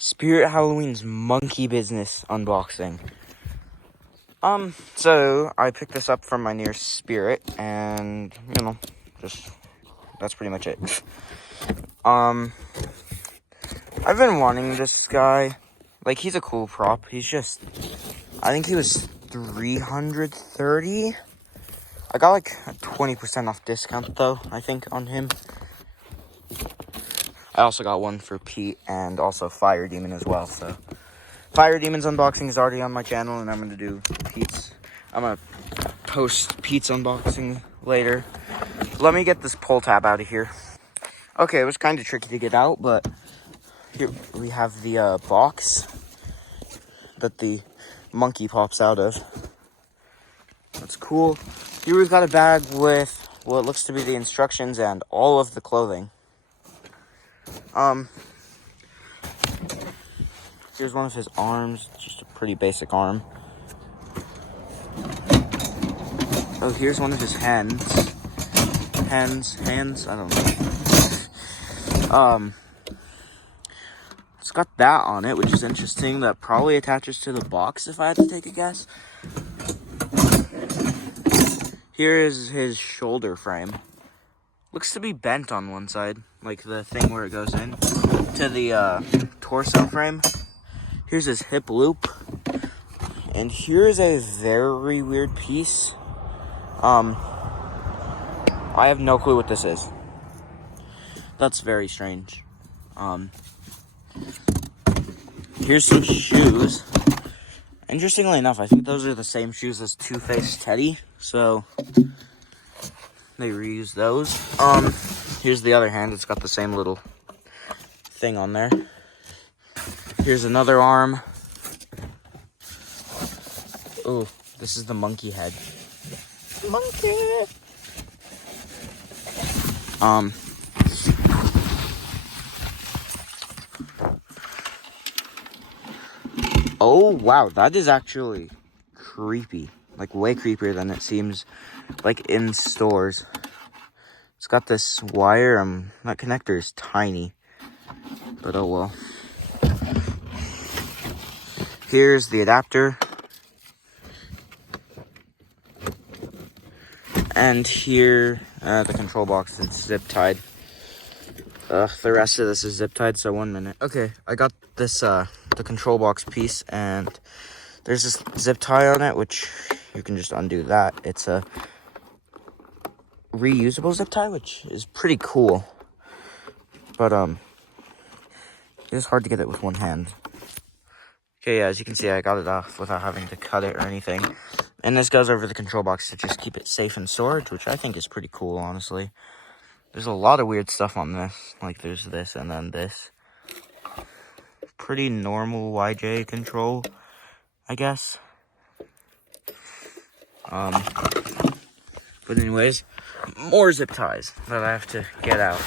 Spirit Halloween's monkey business unboxing. So I picked this up from my nearest Spirit, and just that's pretty much it. I've been wanting this guy. Like, he's a cool prop. I think he was $330. I got like a 20% off discount though, I think, on him. I also got one for Pete and also Fire Demon as well. So Fire Demon's unboxing is already on my channel, and I'm gonna do Pete's. I'm gonna post Pete's unboxing later. Let me get this pull tab out of here. Okay, it was kind of tricky to get out, but here we have the box that the monkey pops out of. That's cool. Here we've got a bag with what looks to be the instructions and all of the clothing. Here's one of his arms, just a pretty basic arm. Oh, here's one of his hands. Hands, I don't know. It's got that on it, which is interesting. That probably attaches to the box, if I had to take a guess. Here is his shoulder frame. Looks to be bent on one side, like the thing where it goes in to the torso frame. Here's his hip loop. And here's a very weird piece. I have no clue what this is. That's very strange. Here's some shoes. Interestingly enough, I think those are the same shoes as Two-Face Teddy, so they reuse those. Here's the other hand. It's got the same little thing on there. Here's another arm. Oh, this is the monkey head. Monkey! Oh, wow, that is actually creepy. Like, way creepier than it seems, like, in stores. It's got this wire, that connector is tiny. But oh well. Here's the adapter. And here, the control box is zip-tied. The rest of this is zip-tied, so 1 minute. Okay, I got this, the control box piece, and there's this zip tie on it, which you can just undo that. It's a reusable zip tie, which is pretty cool. But, it's hard to get it with one hand. Okay, yeah, as you can see, I got it off without having to cut it or anything. And this goes over the control box to just keep it safe in storage, which I think is pretty cool, honestly. There's a lot of weird stuff on this. Like, there's this and then this. Pretty normal YJ control, I guess. But anyways, more zip ties that I have to get out.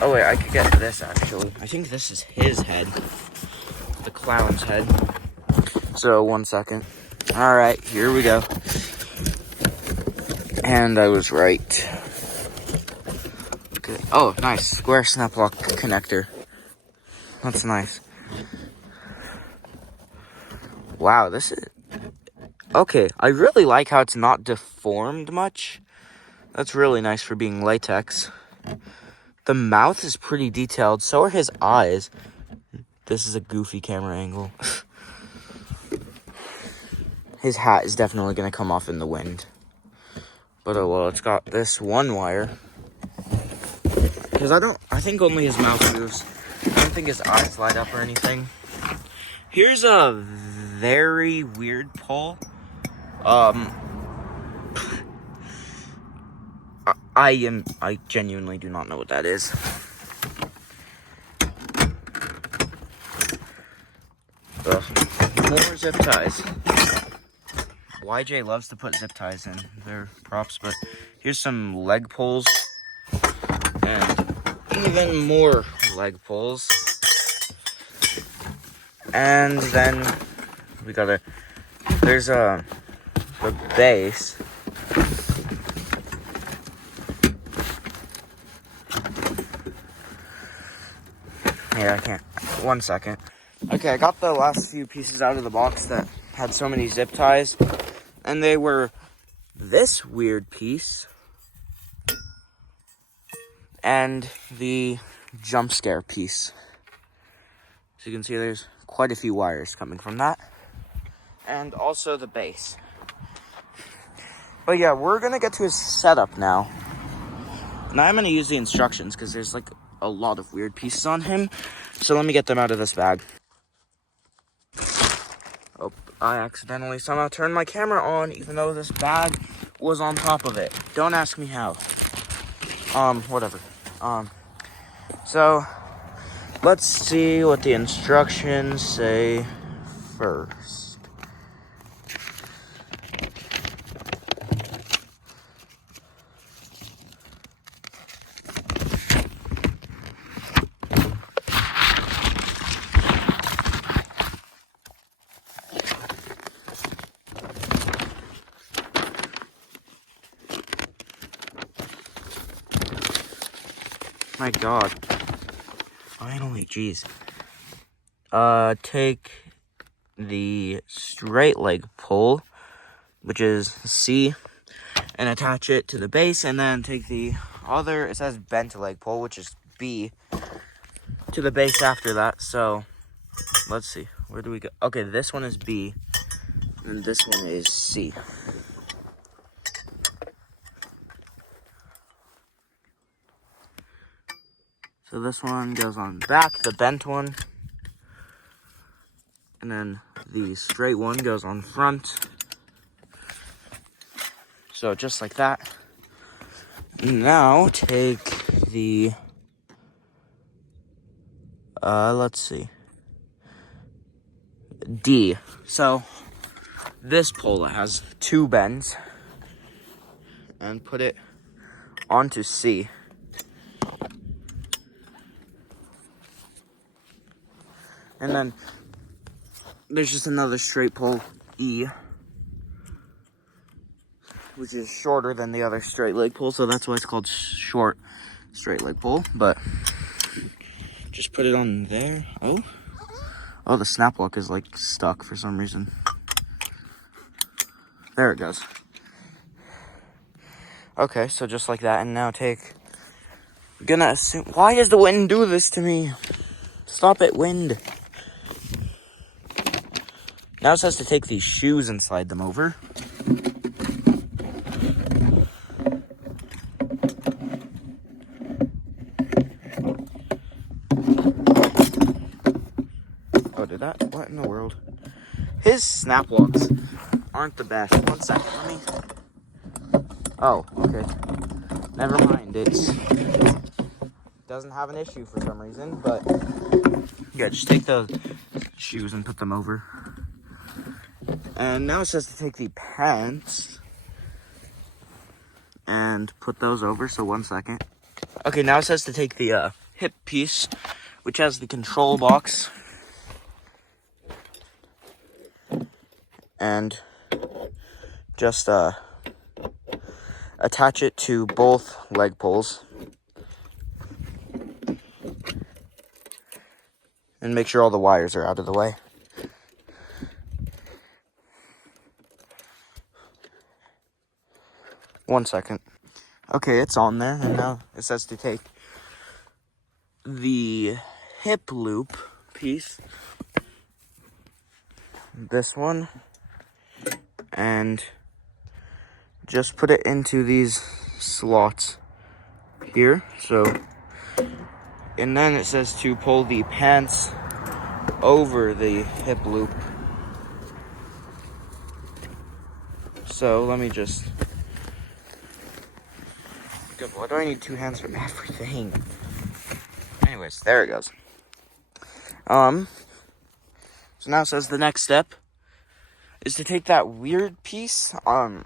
Oh wait, I could get this actually. I think this is his head. The clown's head. So, 1 second. Alright, here we go. And I was right. Okay. Oh, nice. Square snap lock connector. That's nice. Wow, this is... Okay, I really like how it's not deformed much. That's really nice for being latex. The mouth is pretty detailed. So are his eyes. This is a goofy camera angle. His hat is definitely going to come off in the wind. But oh well, it's got this one wire. Because I think only his mouth moves. I don't think his eyes light up or anything. Here's a very weird pull. I genuinely do not know what that is. Ugh. More zip ties. YJ loves to put zip ties in their props, but here's some leg pulls. And even more leg pulls. And then we got there's the base. Yeah, I can't. 1 second. Okay, I got the last few pieces out of the box that had so many zip ties. And they were this weird piece and the jump scare piece. So you can see there's quite a few wires coming from that. And also the base. But yeah, we're gonna get to his setup now. And I'm gonna use the instructions because there's like a lot of weird pieces on him. So let me get them out of this bag. Oh, I accidentally somehow turned my camera on even though this bag was on top of it. Don't ask me how. Whatever. So let's see what the instructions say first. My God. Finally, jeez. Take the straight leg pull, which is C, and attach it to the base, and then take the other, it says bent leg pull, which is B, to the base after that. So, let's see. Where do we go? Okay, this one is B, and this one is C. So this one goes on back, the bent one. And then the straight one goes on front. So just like that. Now take the, let's see, D. So this pole has 2 bends. And put it onto C. And then there's just another straight pole, E, which is shorter than the other straight leg pole, so that's why it's called short straight leg pole. But just put it on there. Oh, the snap lock is like stuck for some reason. There it goes. Okay, so just like that, and now I'm gonna assume, why does the wind do this to me? Stop it, wind. Now it says to take these shoes and slide them over. Oh, did that? What in the world? His snap locks aren't the best. 1 second, let me... Oh, okay. Never mind, it doesn't have an issue for some reason, but... Yeah, just take the shoes and put them over. And now it says to take the pants and put those over, so 1 second. Okay, now it says to take the hip piece, which has the control box, and just attach it to both leg poles. And make sure all the wires are out of the way. One second. Okay, it's on there, and now it says to take the hip loop piece, this one, and just put it into these slots here. So, and then it says to pull the pants over the hip loop. So let me just... Why do I need 2 hands for everything? Anyways, there it goes. So now it says the next step is to take that weird piece. I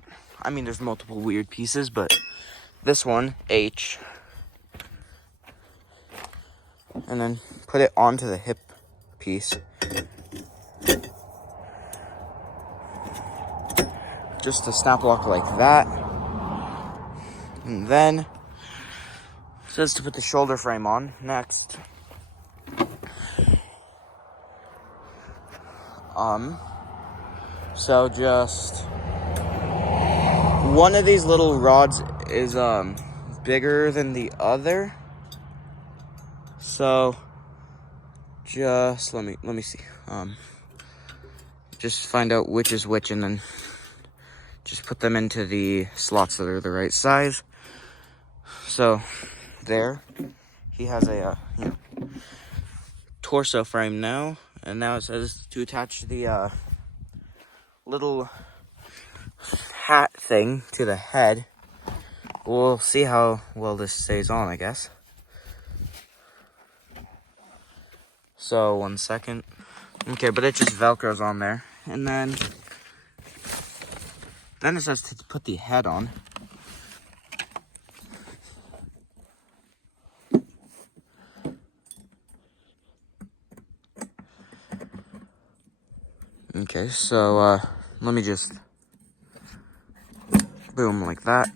mean, there's multiple weird pieces, but this one, H, and then put it onto the hip piece. Just a snap lock like that. And then it says to put the shoulder frame on next. So just one of these little rods is bigger than the other. So just let me see. Just find out which is which, and then just put them into the slots that are the right size. So there, he has a torso frame now, and now it says to attach the little hat thing to the head. We'll see how well this stays on, I guess. So 1 second. Okay, but it just Velcros on there. And then it says to put the head on. Okay, so let me just boom like that.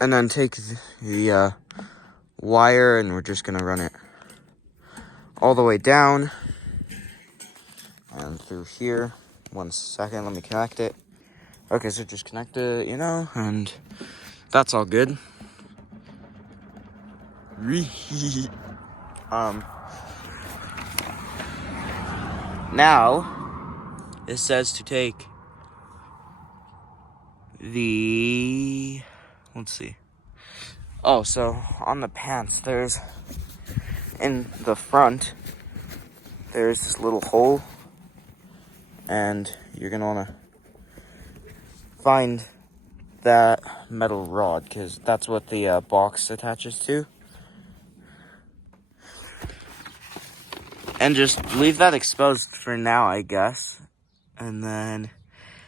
And then take the wire, and we're just gonna run it all the way down and through here. 1 second, let me connect it. Okay, so just connect it, and that's all good. Now it says to take the, let's see. Oh, so on the pants, there's, in the front, there's this little hole, and you're gonna wanna find that metal rod, because that's what the box attaches to. And just leave that exposed for now, I guess. And then it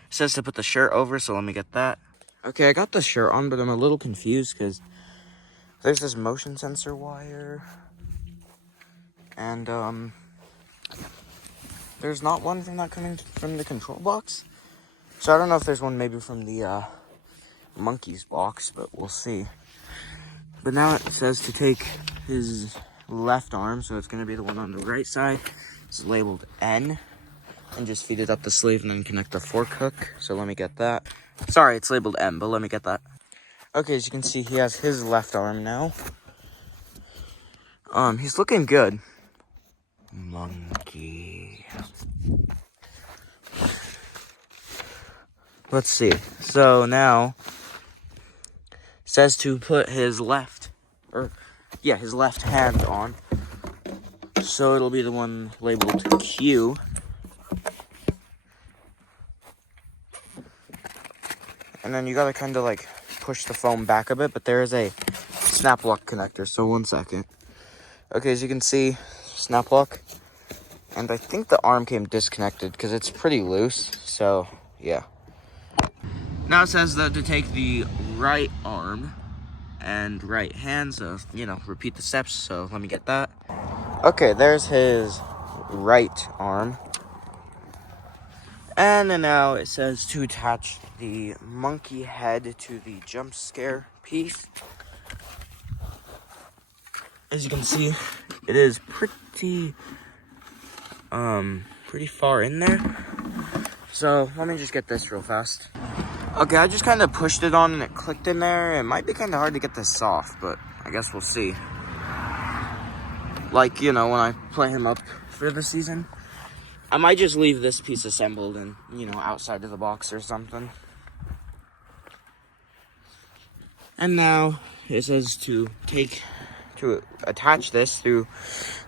says to put the shirt over, so let me get that. Okay, I got the shirt on, but I'm a little confused because there's this motion sensor wire. And there's not one from that coming from the control box. So I don't know if there's one maybe from the monkey's box, but we'll see. But now it says to take his left arm, so it's going to be the one on the right side. It's labeled N, and just feed it up the sleeve and then connect the fork hook. So let me get that. Sorry, it's labeled M, but let me get that. Okay, as you can see, he has his left arm now. He's looking good. Monkey. Let's see. So now it says to put his left hand on. So it'll be the one labeled Q. And then you gotta kind of like push the foam back a bit, but there is a snap lock connector. So 1 second. Okay, as you can see, snap lock. And I think the arm came disconnected because it's pretty loose. So yeah. Now it says that to take the right arm and right hand, so repeat the steps. So let me get that. Okay, there's his right arm. And then now it says to attach the monkey head to the jump scare piece. As you can see, it is pretty far in there. So let me just get this real fast. Okay, I just kind of pushed it on and it clicked in there. It might be kind of hard to get this off, but I guess we'll see. Like, when I play him up for the season, I might just leave this piece assembled and, outside of the box or something. And now it says to attach this through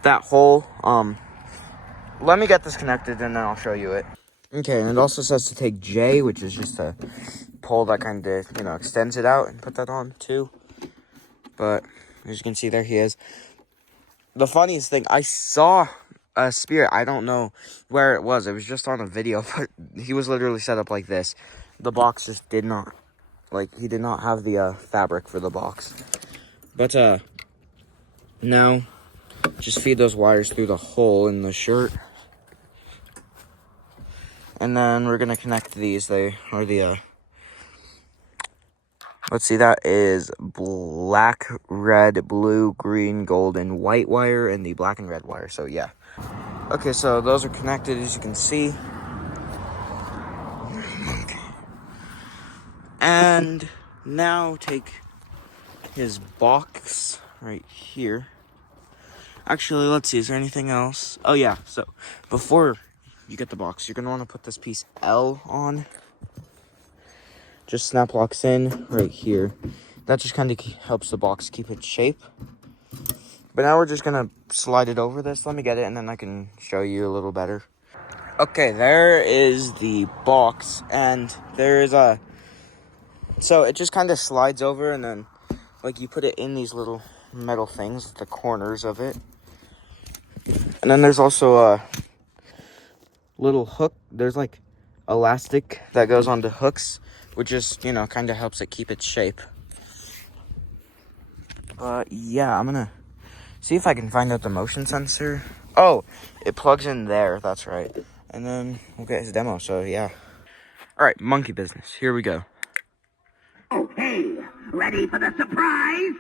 that hole. Let me get this connected and then I'll show you it. Okay, and it also says to take J, which is just a pole that kind of, extends it out, and put that on too. But as you can see, there he is. The funniest thing, I saw a spirit. I don't know where it was. It was just on a video, but he was literally set up like this. The box just did not, he did not have the fabric for the box. But now, just feed those wires through the hole in the shirt. And then we're going to connect these. They are the, let's see, that is black, red, blue, green, gold, and white wire, and the black and red wire. So, yeah. Okay, so those are connected, as you can see. And now take his box right here. Actually, let's see, is there anything else? Oh yeah, so before you get the box, you're gonna want to put this piece L on. Just snap locks in right here. That just kind of helps the box keep its shape. But now we're just gonna slide it over this. Let me get it and then I can show you a little better. Okay, there is the box, and there is a, so it just kind of slides over, and then like you put it in these little metal things, the corners of it. And then there's also a little hook. There's like elastic that goes onto hooks, which just, you know, kind of helps it keep its shape. But yeah, I'm gonna see if I can find out the motion sensor. Oh, it plugs in there, that's right. And then we'll get his demo, so yeah. All right, monkey business, here we go. Okay, ready for the surprise?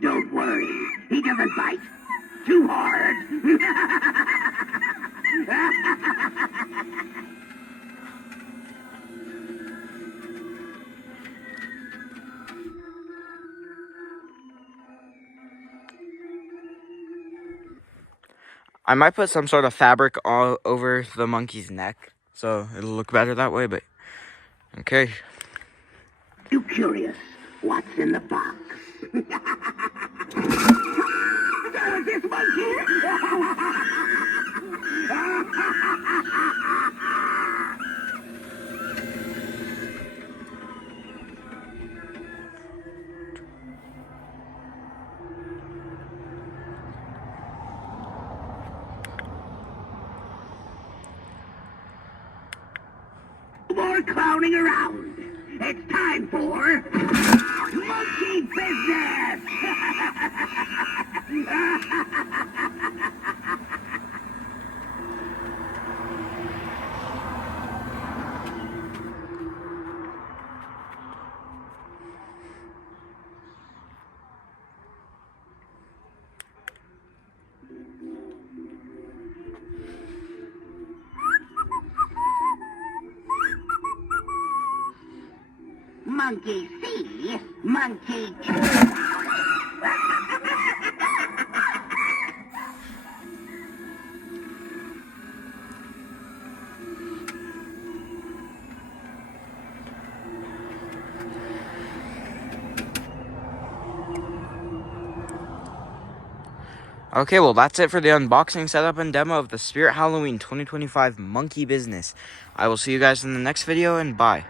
Don't worry, he doesn't bite too hard. I might put some sort of fabric all over the monkey's neck, so it'll look better that way, but okay. You curious? What's in the box? Go with this monkey! More clowning around. It's time for monkey business. Monkey see, monkey do. Okay, well, that's it for the unboxing, setup, and demo of the Spirit Halloween 2025 Monkey Business. I will see you guys in the next video, and bye.